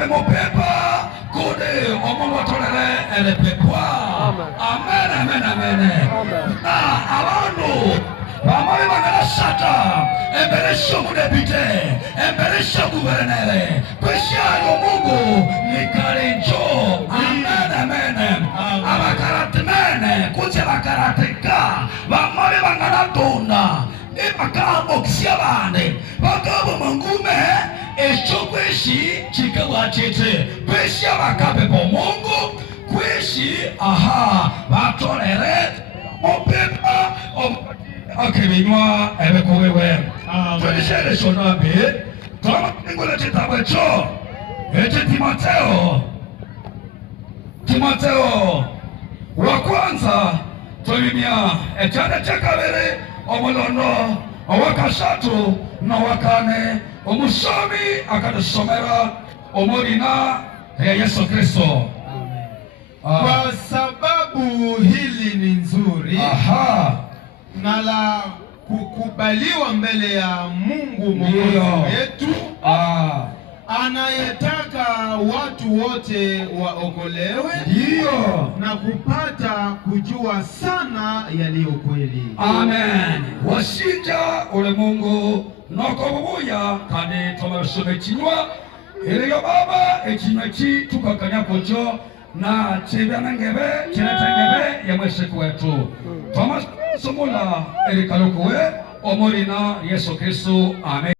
be mo pepa kode omo tolere ele pepwa. Amen amen amen. Alano Bamari bagala shata, embere shomu debite, embere shomu verenere, kweshiano Mungu nikarenjo, amen amen, abakaratemene, kuche bakarateka, bamari bagala dona, ebaka moksia bande, bakabo mangume, eshokweshi chikawachete, kweshia bakabe po Mungu, kweshi aha, batolere, opepa, akibinywa ebekuwewe tulishere shonabe twama ngole kitabu cho eti Timotheo wa kwanza tulimia echane chakabere omolono owakashatu na wakane omusomi akadusomera omorina ya Yesu Kristo. Kwa sababu hili ni nzuri na la kukubaliwa mbele ya Mungu Mwokozi wetu anayetaka watu wote waokolewe na kupata kujua sana yaliyo kweli. Amen. Washinja ule Mungu noko bubuya kandi tomasome kinywa iliyo baba ekinywa ki tukakanya kojo na chebana ngebe kinatangebe ya mwese kwetu. Thomas Somula erikalukuwe omorina Yesu Kristo. Amen.